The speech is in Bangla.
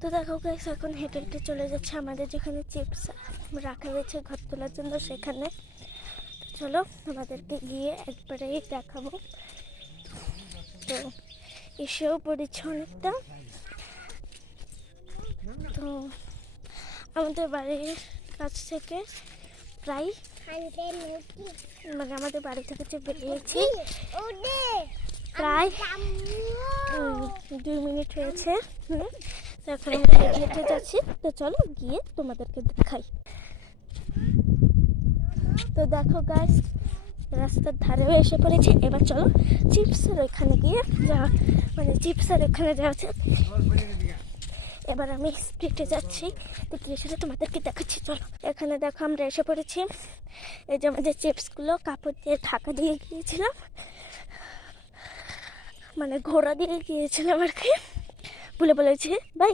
তো দেখো গাইস, এখন হেঁটে হেঁটে চলে যাচ্ছে আমাদের যেখানে চিপস রাখা হয়েছে ঘর তোলার জন্য সেখানে। চলো আমাদেরকে গিয়ে একবারেই দেখাবো। তো এসেও পড়েছে অনেকটা। তো আমাদের বাড়ির কাছ থেকে প্রায় মানে আমাদের বাড়ি থেকে যে বেরিয়েছি প্রায় 2 মিনিট হয়েছে। তো এখন আমরা হেঁটে হেঁটে যাচ্ছি। তো চলো গিয়ে তোমাদেরকে দেখাই। তো দেখো গাইস, রাস্তার ধারেও এসে পড়েছে। এবার চলো চিপসের ওইখানে গিয়ে চিপসের ওখানে যাওয়া যাক। এবার আমি স্ট্রিটে যাচ্ছি, তো গিয়ে সেটা তোমাদেরকে দেখাচ্ছি। চলো এখানে দেখো আমরা এসে পড়েছি। এই যে আমাদের চিপসগুলো কাপড় দিয়ে ঢাকা দিয়ে গিয়েছিলাম, মানে ঘোড়া দিয়ে গিয়েছিলাম আর কি, ভুলে বলেছি। বাই।